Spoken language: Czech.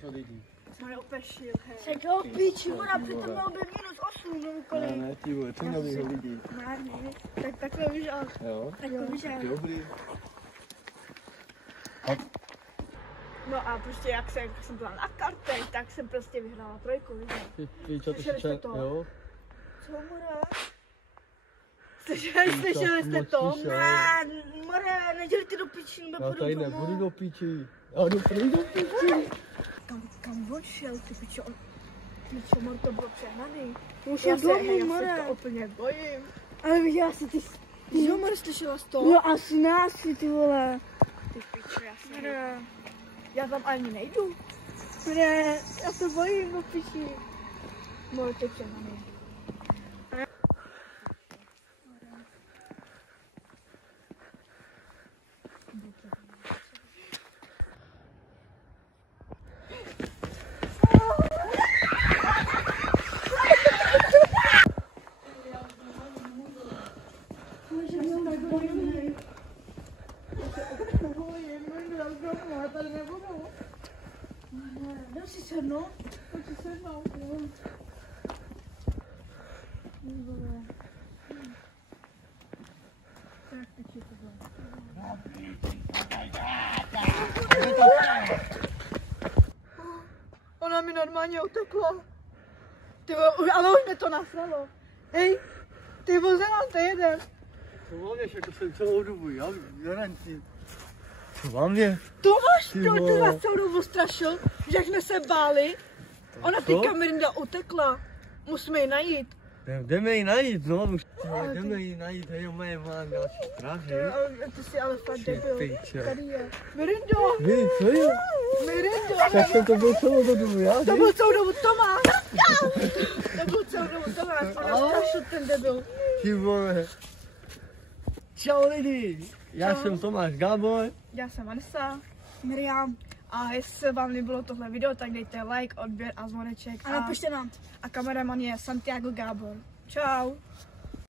Co lidi? Jsme opešil, hej. Čekal píči, ona přitom mělo by -8, nebo kolik. Ne, ty vole, co nových lidí? Ne, takhle víš, ale... Jo? Takhle víš, ale... Dobrý. No a prostě jak jsem byla na kartech, tak jsem prostě vyhrála trojku, víš. Ty čo, Slyšeli jste to? Jo? Co, More? Slyšeli jste to? Ne, More, nedělejte do piči, nebo Já půjdu tady domů. nebudu do piči. Já jdu prý do piči. Kam on šel, ty pičo? Pičo, More, to bylo přehnaný. Už Já je se More. to úplně bojím. Ale víš, já si ty... Jo, More, slyšela jsi to? No asi nás, ty vole. Ty pičo, já se... More. Já tam ani nejdu. Ne, já se bojím do piči. More, ty přehnaný. Jdem si sednout? Pojď si sednout. Tak, teď je to bylo. Ona mi normálně utekla. Ty vole, ale už mi to nasralo. Hej, ty voze nám to jedem. Co mám je, to jsem celou dobu, já garantuji. Co mám je? Tomáš, Ty ty vole. vás celou dobu strašil, že jak jsme se báli. Ona ty Co? kamerynda utekla. Musíme ji najít. Jdeme ji najít, no, už jdeme ji najít, hej, moje mám další strach, hej. Ty jsi ale fakt Ty debil. piče. Tady je. Mirindo! Hej, co je? Mirindo! Tak jsem to byl celou dobu, já, To hej. byl celou dobu Tomáš! To byl celou dobu Tomáš, ona strašil ten debil. Ty vole. Čau lidi, já Čau. jsem Tomáš Gábor. Já jsem Vanessa, Miriam. A jestli se vám líbilo tohle video, tak dejte like, odběr a zvoneček. A napište nám. A kameraman je Santiago Gábor. Čau!